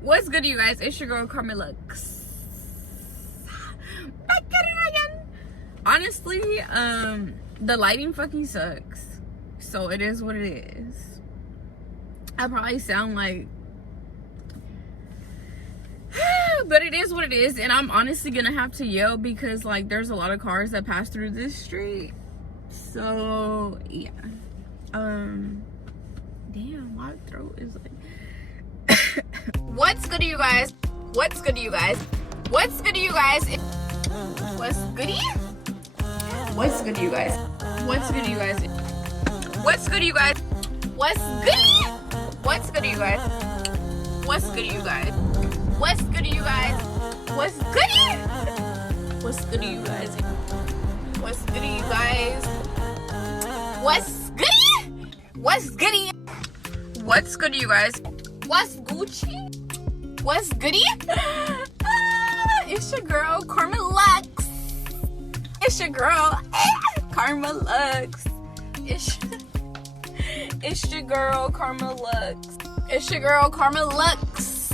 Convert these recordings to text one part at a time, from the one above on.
What's good, you guys? It's your girl Karma Luxx. Back at it again. Honestly, the lighting fucking sucks. So it is what it is. I probably sound like but it is what it is, and I'm honestly gonna have to yell because like there's a lot of cars that pass through this street. So yeah. Damn, my throat is like what's good, you guys? What's good, you guys? What's good, you guys? What's goody? What's good, you guys? What's good, you guys? What's good, you guys? What's goody? What's good, you guys? What's good, you guys? What's good, you guys? What's goody? What's good, you guys? What's good, you guys? What's goody? What's goody? What's good, you guys? What's Gucci? What's goody? It's your girl Karma Luxx. It's your girl Karma Luxx. It's your girl Karma Luxx. It's your girl Karma Luxx.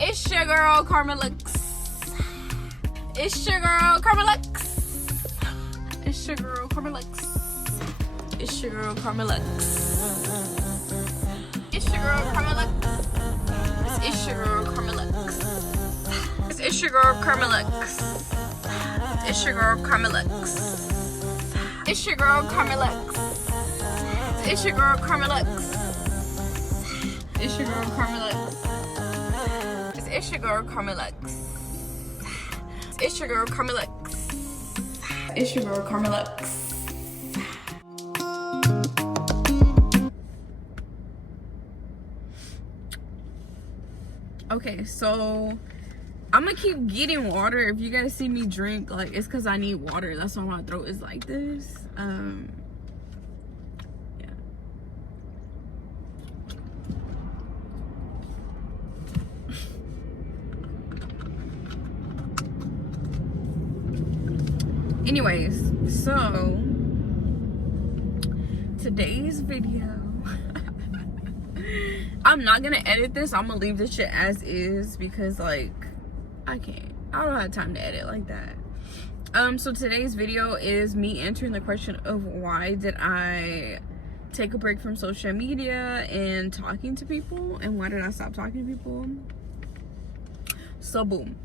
It's your girl Karma Luxx. It's your girl Karma Luxx. It's your girl Karma Luxx. It's your girl Karma Luxx. It's your girl Karma Luxx. It's your girl Karma Luxx. It's your girl Karma Luxx. It's your girl Karma Luxx. It's your girl Karma Luxx. It's your girl Karma Luxx. It's your girl Karma Luxx. It's your girl Karma Luxx. It's your girl Karma Luxx. It's your girl Karma Luxx. Okay, so I'm gonna keep getting water. If you guys see me drink, like, it's because I need water. That's why my throat is like this. Yeah. Anyways, so today's video, I'm not gonna edit this. I'm gonna leave this shit as is because like I don't have time to edit like that. So today's video is me answering the question of why did I take a break from social media and talking to people, and why did I stop talking to people. So boom,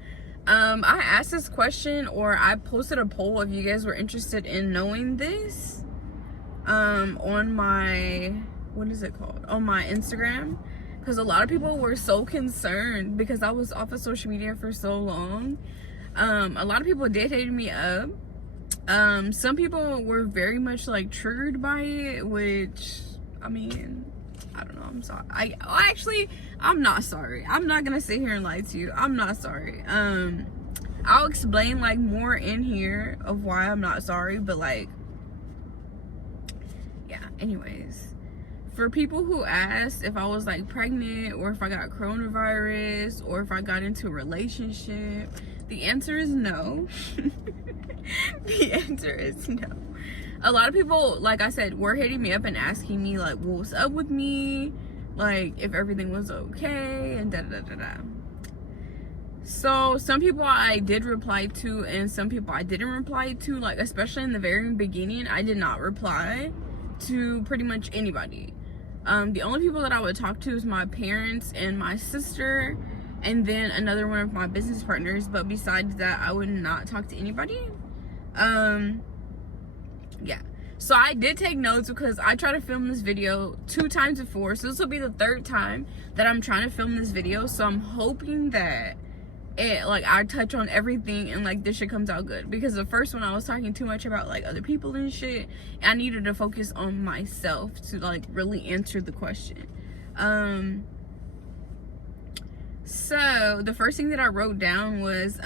I asked this question, or I posted a poll if you guys were interested in knowing this, on my, what is it called, on my Instagram, because a lot of people were so concerned because I was off of social media for so long. A lot of people did hit me up. Some people were very much like triggered by it, which I mean, I don't know, I'm sorry. I'm not sorry. I'm not gonna sit here and lie to you. I'm not sorry. I'll explain like more in here of why I'm not sorry, but like, yeah, anyways, for people who asked if I was like pregnant, or if I got coronavirus, or if I got into a relationship, the answer is no. The answer is no. A lot of people, like I said, were hitting me up and asking me like what was up with me, like if everything was okay, and da da da da. So some people I did reply to, and some people I didn't reply to. Like especially in the very beginning, I did not reply to pretty much anybody. The only people that I would talk to is my parents and my sister, and then another one of my business partners. But besides that, I would not talk to anybody. Yeah, so I did take notes because I tried to film this video 2 times before, so this will be the 3rd time that I'm trying to film this video. So I'm hoping that it, like, I touch on everything and like this shit comes out good, because the first one I was talking too much about like other people and shit, and I needed to focus on myself to like really answer the question. So the first thing that I wrote down was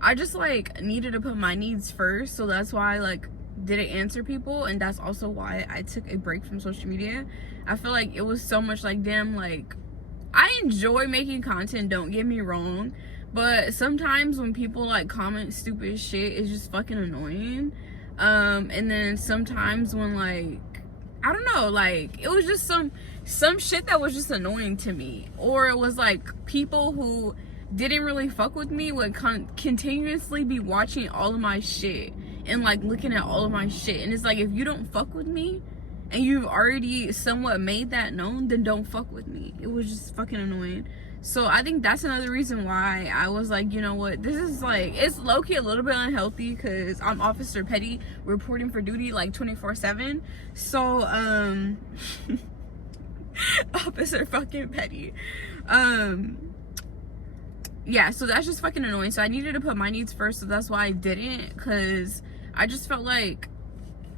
I just like needed to put my needs first, so that's why I like didn't answer people, and that's also why I took a break from social media. I feel like it was so much like, damn, like I enjoy making content, don't get me wrong, but sometimes when people like comment stupid shit, it's just fucking annoying. And then sometimes when like, I don't know, like it was just some some shit that was just annoying to me, or it was like people who didn't really fuck with me would continuously be watching all of my shit and like looking at all of my shit. And it's like, if you don't fuck with me and you've already somewhat made that known, then don't fuck with me. It was just fucking annoying. So I think that's another reason why I was like, you know what, this is like, it's low-key a little bit unhealthy because I'm Officer Petty reporting for duty like 24/7. So Officer fucking Petty. Yeah, so that's just fucking annoying. So I needed to put my needs first, so that's why I didn't, because I just felt like,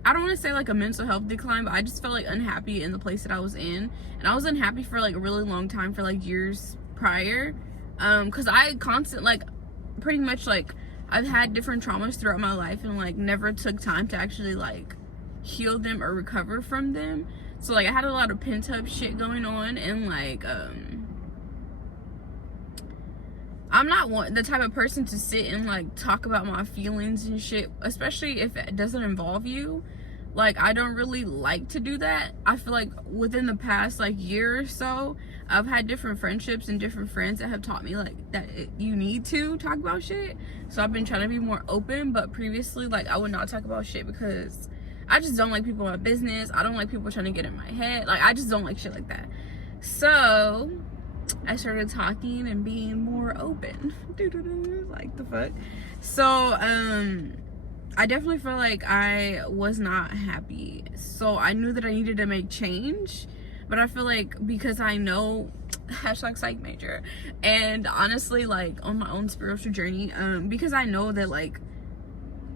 I don't want to say like a mental health decline, but I just felt like unhappy in the place that I was in. And I was unhappy for like a really long time, for like years prior, because I like pretty much like I've had different traumas throughout my life and like never took time to actually like heal them or recover from them. So like I had a lot of pent up shit going on, and like I'm not the type of person to sit and like talk about my feelings and shit, especially if it doesn't involve you. Like, I don't really like to do that. I feel like within the past like year or so, I've had different friendships and different friends that have taught me like that you need to talk about shit. So I've been trying to be more open, but previously like I would not talk about shit because I just don't like people in my business. I don't like people trying to get in my head. Like, I just don't like shit like that. So I started talking and being more open. Like, the fuck. So I definitely feel like I was not happy. So I knew that I needed to make change. But I feel like because I know hashtag psych major, and honestly like on my own spiritual journey, because I know that like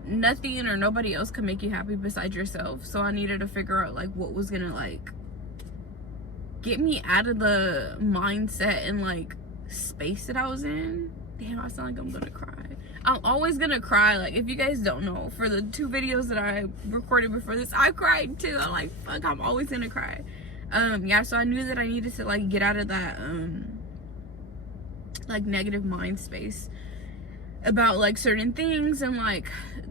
nothing or nobody else can make you happy besides yourself. So I needed to figure out like what was gonna like get me out of the mindset and like space that I was in. Damn, I sound like I'm gonna cry. I'm always gonna cry. Like, if you guys don't know, for the 2 videos that I recorded before this, I cried too. I'm like, fuck, I'm always gonna cry. Yeah, so I knew that I needed to like get out of that like negative mind space about like certain things, and like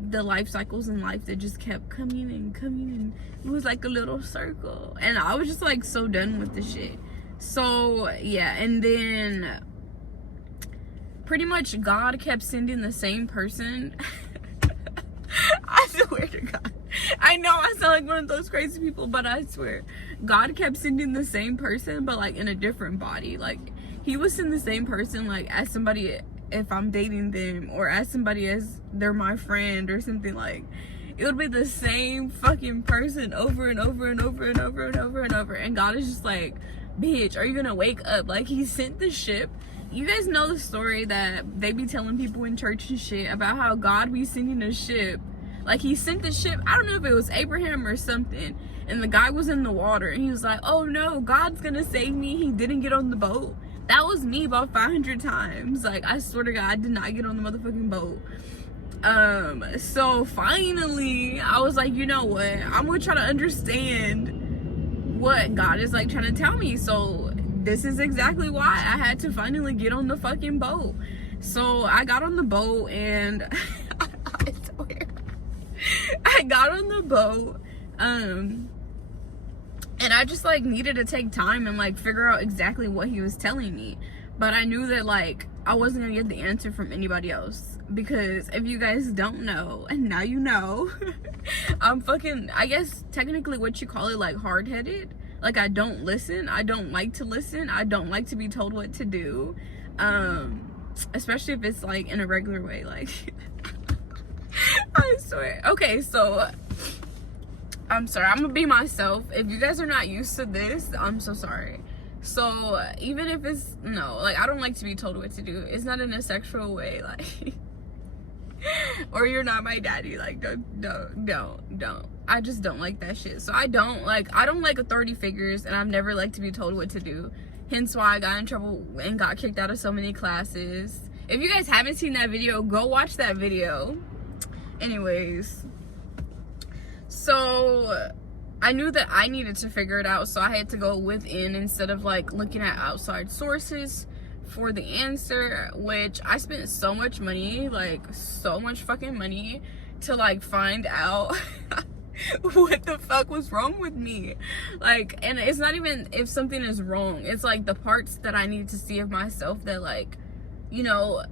the life cycles in life that just kept coming and coming, and it was like a little circle, and I was just like so done with the shit. So yeah, and then pretty much God kept sending the same person. I swear to God, I know I sound like one of those crazy people, but I swear God kept sending the same person, but like in a different body. Like, he was sending the same person like as somebody if I'm dating them, or as somebody as they're my friend or something. Like, it would be the same fucking person over and over and over and over and over and over. And God is just like, bitch, are you gonna wake up? Like, he sent the ship. You guys know the story that they be telling people in church and shit about how God be sending a ship. Like, he sent the ship, I don't know if it was Abraham or something, and the guy was in the water and he was like, oh no, God's gonna save me, he didn't get on the boat. That was me about 500 times. Like, I swear to God, I did not get on the motherfucking boat. So finally I was like, you know what, I'm gonna try to understand what God is like trying to tell me. So this is exactly why I had to finally get on the fucking boat. So I got on the boat, and I swear, I got on the boat, and I just like needed to take time and like figure out exactly what he was telling me. But I knew that like I wasn't gonna get the answer from anybody else, because if you guys don't know, and now you know, I'm fucking, I guess technically what you call it, like hard-headed. Like, I don't listen. I don't like to listen. I don't like to be told what to do, especially if it's like in a regular way. Like, I swear. Okay, so I'm sorry, I'm gonna be myself. If you guys are not used to this, I'm so sorry. So even if it's, no, like, I don't like to be told what to do. It's not in a sexual way, like, or you're not my daddy. Like, don't. I just don't like that shit. So I don't like authority figures, and I've never liked to be told what to do. Hence why I got in trouble and got kicked out of so many classes. If you guys haven't seen that video, go watch that video. Anyways, so I knew that I needed to figure it out, so I had to go within instead of like looking at outside sources for the answer, which I spent so much money, like so much fucking money, to like find out what the fuck was wrong with me? Like, and it's not even if something is wrong, it's like the parts that I need to see of myself that, like, you know,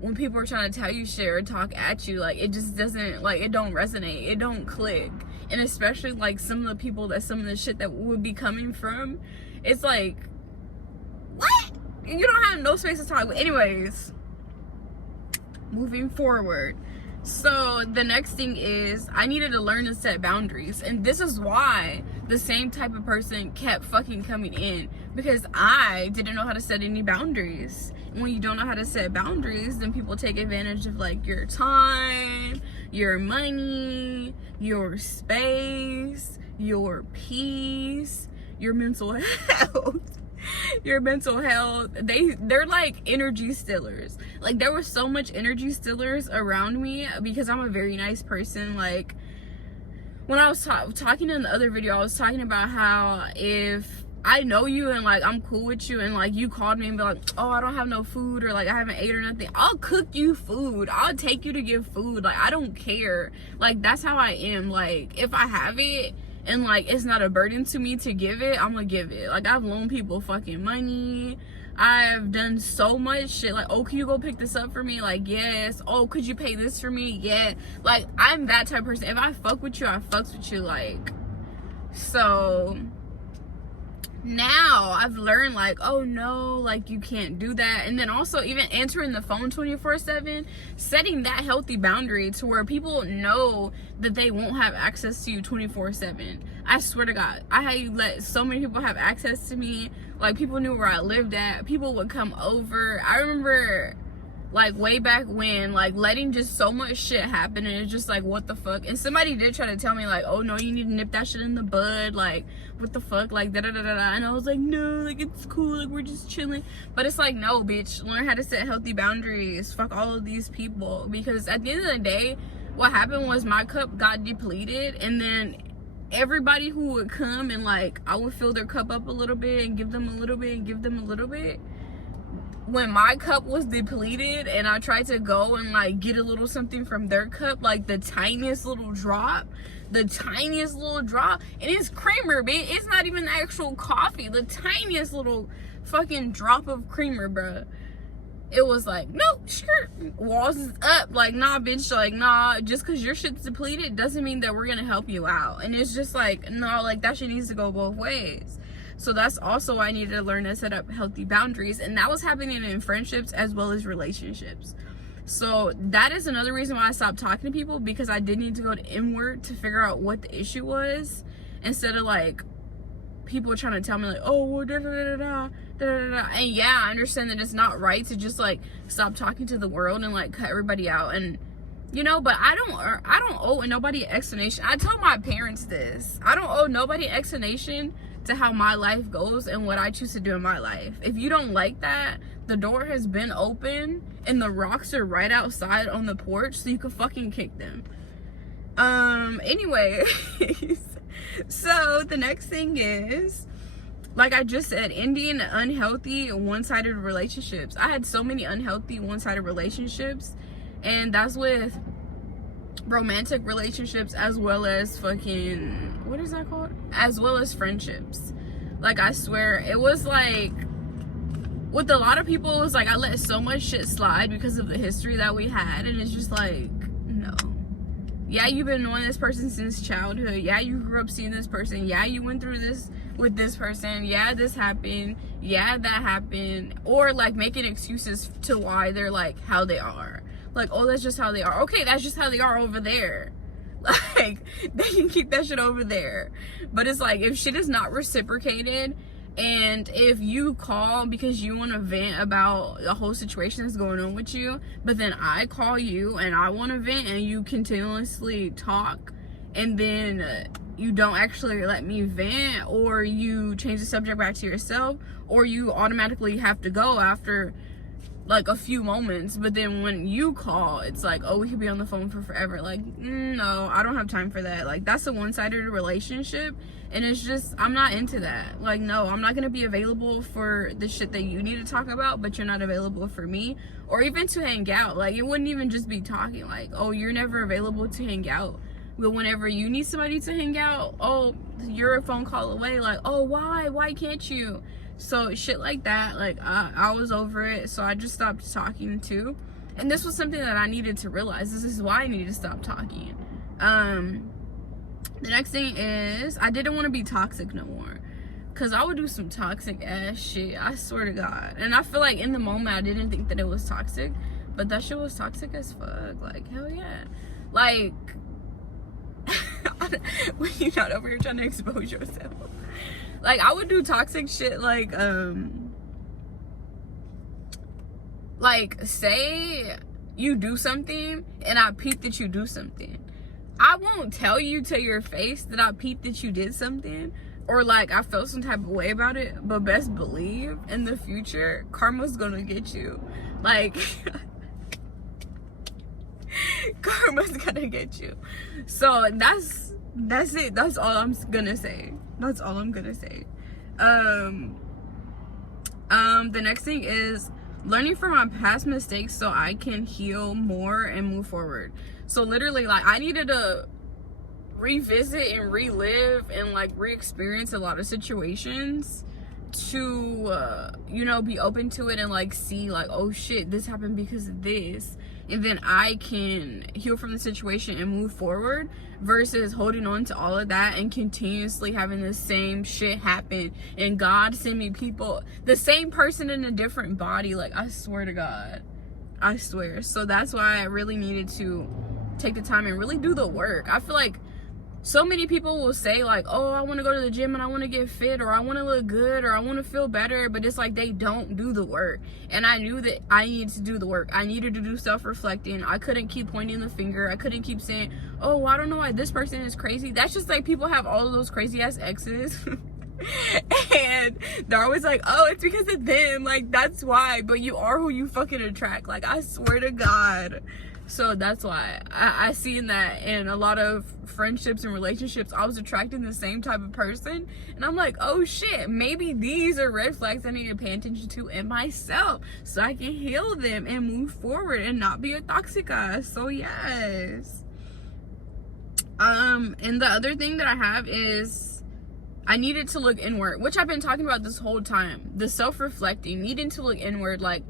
when people are trying to tell you shit or talk at you, like, it just doesn't, like, it don't resonate, it don't click. And especially like some of the people that some of the shit that would be coming from, it's like, what? You don't have no space to talk. But anyways, moving forward, so the next thing is I needed to learn to set boundaries. And this is why the same type of person kept fucking coming in, because I didn't know how to set any boundaries. And when you don't know how to set boundaries, then people take advantage of, like, your time, your money, your space, your peace, your mental health. Your mental health. They're like energy stealers. Like, there was so much energy stealers around me because I'm a very nice person. Like, when I was talking in the other video, I was talking about how if I know you and, like, I'm cool with you and, like, you called me and be like, oh, I don't have no food, or, like, I haven't ate or nothing, I'll cook you food. I'll take you to get food. Like, I don't care. Like, that's how I am. Like, if I have it and, like, it's not a burden to me to give it, I'm gonna give it. Like, I've loaned people fucking money. I've done so much shit. Like, oh, can you go pick this up for me? Like, yes. Oh, could you pay this for me? Yeah. Like, I'm that type of person. If I fuck with you, I fucks with you. Like, so now I've learned, like, oh no, like, you can't do that. And then also even answering the phone 24/7, setting that healthy boundary to where people know that they won't have access to you 24/7. I swear to God, I let so many people have access to me. Like, people knew where I lived at. People would come over. I remember, like, way back when, like, letting just so much shit happen, and it's just like, what the fuck? And somebody did try to tell me, like, oh no, you need to nip that shit in the bud, like, what the fuck, like, da da da da da. And I was like, no, like, it's cool, like, we're just chilling. But it's like, no, bitch, learn how to set healthy boundaries. Fuck all of these people. Because at the end of the day, what happened was my cup got depleted, and then everybody who would come and, like, I would fill their cup up a little bit and give them a little bit and give them a little bit. When my cup was depleted and I tried to go and, like, get a little something from their cup, like the tiniest little drop, and it's creamer, bitch. It's not even actual coffee. The tiniest little fucking drop of creamer, bruh. It was like, no, sure, walls is up. Like, nah, bitch, like, nah, just because your shit's depleted doesn't mean that we're gonna help you out. And it's just like, no, like, that shit needs to go both ways. So that's also why I needed to learn to set up healthy boundaries. And that was happening in friendships as well as relationships. So that is another reason why I stopped talking to people, because I did need to go to inward to figure out what the issue was, instead of, like, people trying to tell me, like, oh, well, da da da da da da da. And yeah, I understand that it's not right to just, like, stop talking to the world and, like, cut everybody out. And, you know, but I don't owe nobody an explanation. I told my parents this. I don't owe nobody an explanation to how my life goes and what I choose to do in my life. If you don't like that, the door has been open and the rocks are right outside on the porch, so you can fucking kick them. Anyway, so the next thing is, like I just said, ending unhealthy one-sided relationships. I had so many unhealthy one-sided relationships, and that's with romantic relationships as well as fucking, what is that called? As well as friendships. Like, I swear, it was like, with a lot of people, it was like I let so much shit slide because of the history that we had, and it's just like, no. Yeah, you've been knowing this person since childhood. Yeah, you grew up seeing this person. Yeah, you went through this with this person. Yeah, this happened. Yeah, that happened. Or, like, making excuses to why they're, like, how they are. Like, oh, that's just how they are. Okay, that's just how they are over there. Like, they can keep that shit over there. But it's like, if shit is not reciprocated, and if you call because you want to vent about the whole situation that's going on with you, but then I call you and I want to vent and you continuously talk, and then you don't actually let me vent, or you change the subject back to yourself, or you automatically have to go after like a few moments, but then when you call, it's like, oh, we could be on the phone for forever. Like, no, I don't have time for that. Like, that's a one-sided relationship, and it's just, I'm not into that. Like, no, I'm not gonna be available for the shit that you need to talk about, but you're not available for me, or even to hang out. Like, it wouldn't even just be talking, like, oh, you're never available to hang out. But whenever you need somebody to hang out, oh, you're a phone call away. Like, oh, why can't you? So shit like that, like I was over it, so I just stopped talking too. And this was something that I needed to realize. This is why I needed to stop talking. The next thing is, I didn't want to be toxic no more, because I would do some toxic ass shit, I swear to God. And I feel like in the moment I didn't think that it was toxic, but that shit was toxic as fuck. Like, hell yeah. Like, when you're not over here trying to expose yourself. Like, I would do toxic shit, like say you do something and I peep that you do something. I won't tell you to your face that I peeped that you did something, or like I felt some type of way about it, but best believe in the future, karma's gonna get you. Like, karma's gonna get you. So that's it. That's all I'm gonna say. That's all I'm gonna say. The next thing is learning from my past mistakes so I can heal more and move forward. So literally, like, I needed to revisit and relive and like re-experience a lot of situations to you know, be open to it and like see like, oh shit, this happened because of this, and then I can heal from the situation and move forward, versus holding on to all of that and continuously having the same shit happen and God send me people, the same person in a different body. Like, I swear to God, I swear. So that's why I really needed to take the time and really do the work. I feel like so many people will say like, oh, I want to go to the gym and I want to get fit, or I want to look good, or I want to feel better, but it's like they don't do the work. And I knew that I needed to do the work. I needed to do self-reflecting. I couldn't keep pointing the finger. I couldn't keep saying, oh, I don't know why this person is crazy. That's just like, people have all of those crazy ass exes and they're always like, oh, it's because of them. Like, that's why. But you are who you fucking attract. Like, I swear to God. So that's why I seen that in a lot of friendships and relationships. I was attracting the same type of person, and I'm like, oh shit, maybe these are red flags I need to pay attention to in myself so I can heal them and move forward and not be a toxic ass. So yes. And the other thing that I have is I needed to look inward, which I've been talking about this whole time. The self-reflecting, needing to look inward. Like,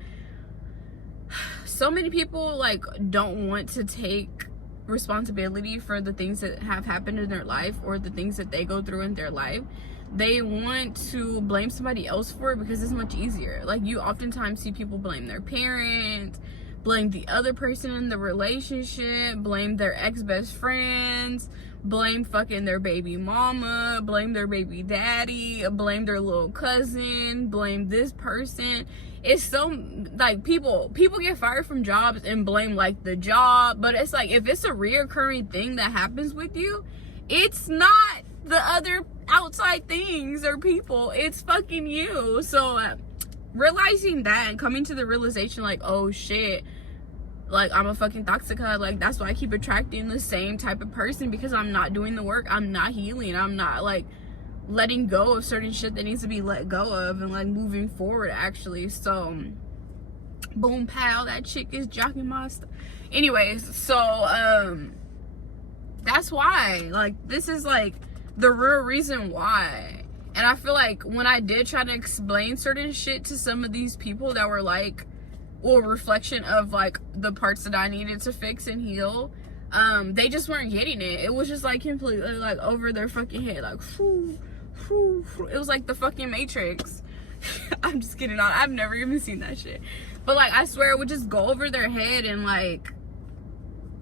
so many people like don't want to take responsibility for the things that have happened in their life or the things that they go through in their life. They want to blame somebody else for it because it's much easier. Like, you oftentimes see people blame their parents, blame the other person in the relationship, blame their ex-best friends, blame fucking their baby mama, blame their baby daddy, blame their little cousin, blame this person. It's so like, people get fired from jobs and blame like the job, but it's like, if it's a reoccurring thing that happens with you, it's not the other outside things or people, it's fucking you. So realizing that and coming to the realization like, oh shit, like, I'm a fucking toxica. Like, that's why I keep attracting the same type of person, because I'm not doing the work. I'm not healing. I'm not like letting go of certain shit that needs to be let go of and like moving forward actually. So boom pow, that chick is jocking my stuff. Anyways, so that's why, like, this is like the real reason why. And I feel like when I did try to explain certain shit to some of these people that were like, well, reflection of like the parts that I needed to fix and heal, they just weren't getting it. It was just like completely like over their fucking head, like whoo, whoo, whoo. It was like the fucking Matrix. I'm just kidding. I've never even seen that shit, but like, I swear it would just go over their head, and like,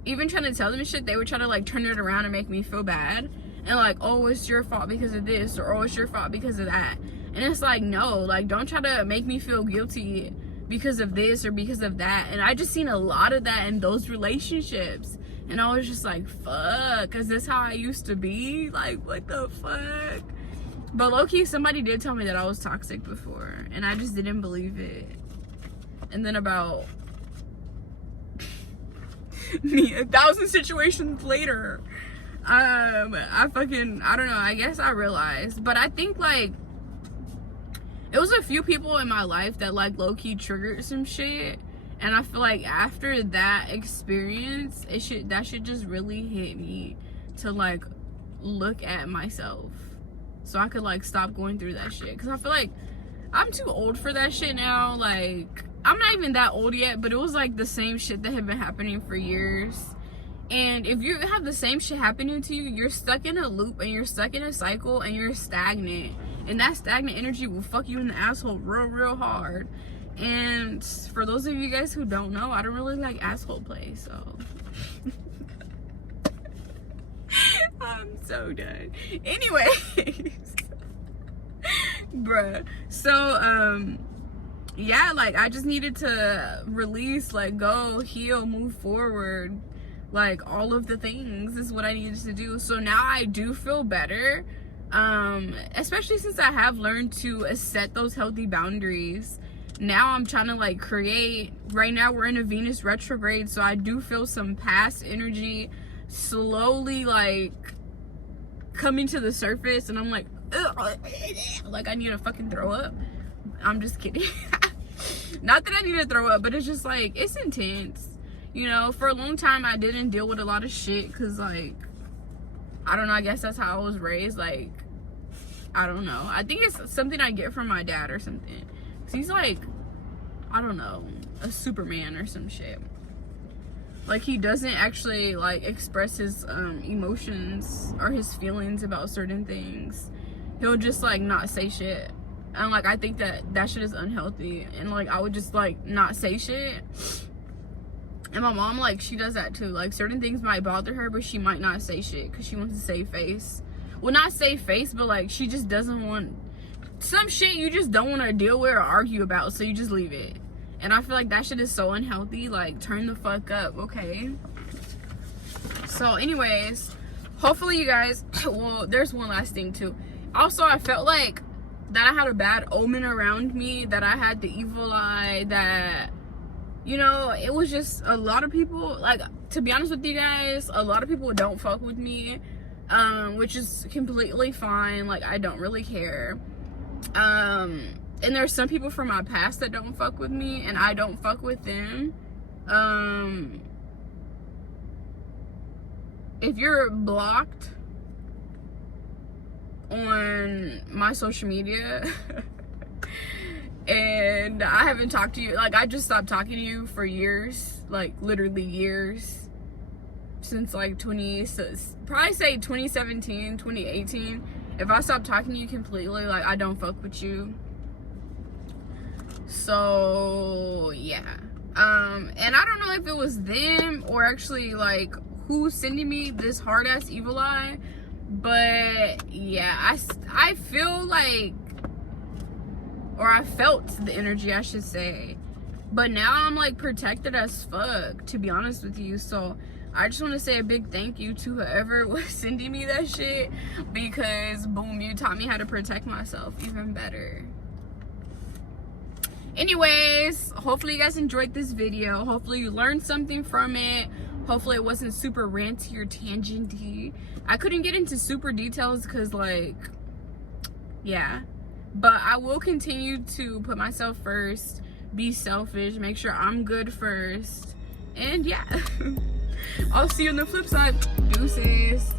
even trying to tell them shit, they would try to like turn it around and make me feel bad, and like, oh, it's your fault because of this, or oh, it's your fault because of that. And it's like, no, like, don't try to make me feel guilty because of this or because of that. And I just seen a lot of that in those relationships, and I was just like, fuck, is this how I used to be? Like, what the fuck? But low-key, somebody did tell me that I was toxic before, and I just didn't believe it. And then about 1,000 situations later, I don't know, I guess I realized. But I think like it was a few people in my life that like low-key triggered some shit, and I feel like after that experience, that shit just really hit me to like look at myself so I could like stop going through that shit, because I feel like I'm too old for that shit now. Like, I'm not even that old yet, but it was like the same shit that had been happening for years. And if you have the same shit happening to you, you're stuck in a loop and you're stuck in a cycle and you're stagnant, and that stagnant energy will fuck you in the asshole real hard. And for those of you guys who don't know, I don't really like asshole play, so I'm so done. Anyways, bruh, so yeah, like I just needed to release, let go, heal, move forward, like all of the things is what I needed to do. So now I do feel better, especially since I have learned to set those healthy boundaries. Now I'm trying to like create. Right now we're in a Venus retrograde, so I do feel some past energy slowly like coming to the surface, and I'm like, ugh, like I need to fucking throw up. I'm just kidding. Not that I need to throw up, but it's just like, it's intense. You know, for a long time I didn't deal with a lot of shit because, like, I don't know, I guess that's how I was raised. Like, I don't know, I think it's something I get from my dad or something. He's like, I don't know, a Superman or some shit. Like, he doesn't actually like express his emotions or his feelings about certain things. He'll just like not say shit, and like I think that shit is unhealthy. And like I would just like not say shit, and my mom, like, she does that too. Like, certain things might bother her, but she might not say shit because she wants to save face. Well, not save face, but like she just doesn't want some shit you just don't want to deal with or argue about, so you just leave it. And I feel like that shit is so unhealthy. Like, turn the fuck up, okay? So anyways, hopefully you guys, well, there's one last thing too. Also, I felt like that I had a bad omen around me, that I had the evil eye, that, you know, it was just a lot of people, like, to be honest with you guys, a lot of people don't fuck with me, which is completely fine. Like, I don't really care. And there's some people from my past that don't fuck with me, and I don't fuck with them. If you're blocked on my social media and I haven't talked to you, like, I just stopped talking to you for years, like literally years, since like probably say 2017, 2018. If I stop talking to you completely, like, I don't fuck with you. So yeah, and I don't know if it was them or actually like who's sending me this hard ass evil eye, but yeah, I feel like, or I felt the energy, I should say, but now I'm like protected as fuck, to be honest with you. So I just want to say a big thank you to whoever was sending me that shit, because boom, you taught me how to protect myself even better. Anyways, hopefully you guys enjoyed this video. Hopefully you learned something from it. Hopefully it wasn't super ranty or tangenty. I couldn't get into super details because, like, yeah, but I will continue to put myself first, be selfish, make sure I'm good first, and yeah. I'll see you on the flip side. Deuces.